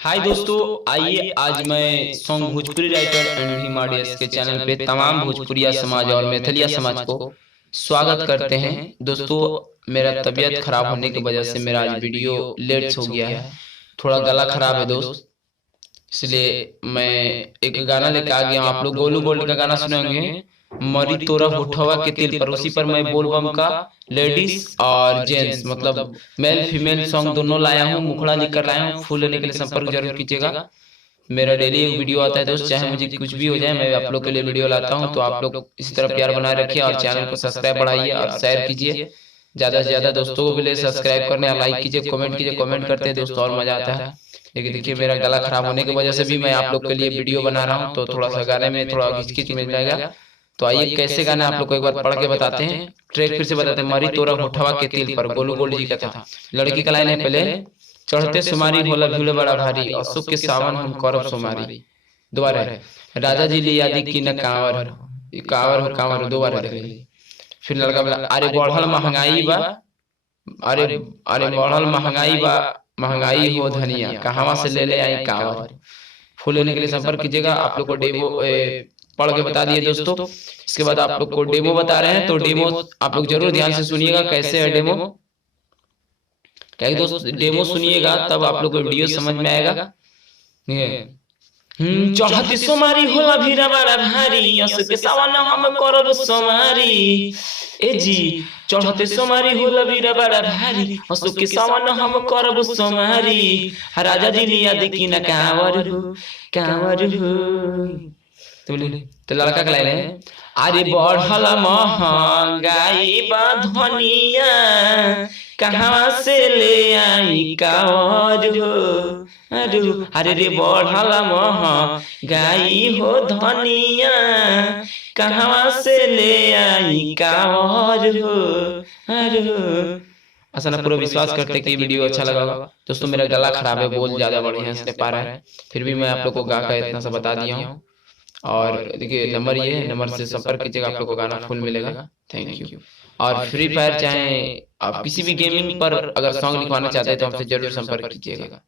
हाय दोस्तों, आइए आज मैं song Bhojpuri writer and Bhim audience के चैनल पे तमाम भोजपुरिया समाज और मैथिलिया समाज को स्वागत करते हैं। दोस्तों, मेरा तबीयत खराब होने की वजह से मेरा आज वीडियो लेट हो गया है। थोड़ा गला खराब है दोस्त, इसलिए मैं एक गाना लेकर आ गया हूँ। आप लोग गोलू गोल्ड का गाना सुनेंगे, मरी तोरा होठवा के तिल पर। उसी पर मैं बोलबम का लेडीज और जेंट्स मतलब मेल फीमेल सॉन्ग दोनों लाया हूँ, मुखड़ा लिखकर लाया हूँ। फुल लेने के लिए संपर्क जरूर कीजिएगा। मेरा डेली एक वीडियो आता है दोस्त, चाहे मुझे कुछ भी हो जाए, मैं आप लोग के लिए वीडियो लाता हूँ। तो आप लोग इसी तरह प्यार बनाए रखिए और चैनल को सब्सक्राइब बढ़ाइए और शेयर कीजिए। ज़्यादा से ज़्यादा दोस्तों को भी ले सब्सक्राइब करने और लाइक कीजिए, कमेंट कीजिए। कमेंट करते हैं दोस्तों और मज़ा आता है। लेकिन देखिए, मेरा गला खराब होने की वजह से भी मैं आप लोग के लिए वीडियो बना रहा हूँ, तो थोड़ा सा गाने में थोड़ा घिचकिच मिल जाएगा। तो आइए कैसे गाना आप लोग को एक बार पढ़ के बताते हैं। ट्रैक फिर से बताते हैं। मरी तोरा होठवा के तिल पर, गोलू गोल्ड जी का था। लड़की का लाइन है पहले, चढ़ते सुमारी होला भीड़ बड़ा भारी, अशोक के सावन हम करब सुमारी। दोबारा है, राजा जी ले यादी की न कांवर हो, कांवर हो कांवर हो। दोबारा देख ली। फिर लड़का बोला, अरे बढ़ल महंगाई बा, अरे अरे बढ़ल महंगाई बा, महंगाई हो धनिया, कहाँ से ले आई कांवर। फुल लेने के लिए संपर्क कीजिएगा। आप लोग को डेमो पढ़ के बता दिए दोस्तों। इसके बाद आप लोग को डेमो बता रहे हैं, तो डेमो आप लोग जरूर ध्यान से सुनिएगा। कैसे है डेमो, क्या दोस्त, डेमो सुनिएगा तब आप लोग को वीडियो समझ में आएगा। चढ़ती सोमारी होला भीड़ा बड़ा भारी, असके सावन हम करब सोमारी। ए जी, चढ़ते सोमारी होला भीड़ा बड़ा भारी, असके सावन हम करब सोमारी। राजा जी लिया देखी ना कांवर हो, कांवर हो। तो लड़का का लाइन है, अरे बढ़ल महंगाई बा धनिया, कहाँ से ले आई कांवर हो। अरे रे बढ़ल महंगाई हो धनिया, कहाँ से ले आई कांवर हो। अरे ऐसा ना पूरा विश्वास करते कि वीडियो अच्छा लगा होगा। दोस्तों, मेरा गला खराब है, बोल ज्यादा बढ़िया से पा रहा है, फिर भी मैं आप लोग को गा कर इतना सा बता दिया हूँ। और देखिए, नंबर ये है, नंबर से संपर्क कीजिएगा, आप लोग को गाना फुल मिलेगा। Thank you. और फ्री फायर चाहे आप किसी भी गेमिंग पर अगर सॉन्ग लिखवाना चाहते हैं तो हमसे जरूर संपर्क कीजिएगा।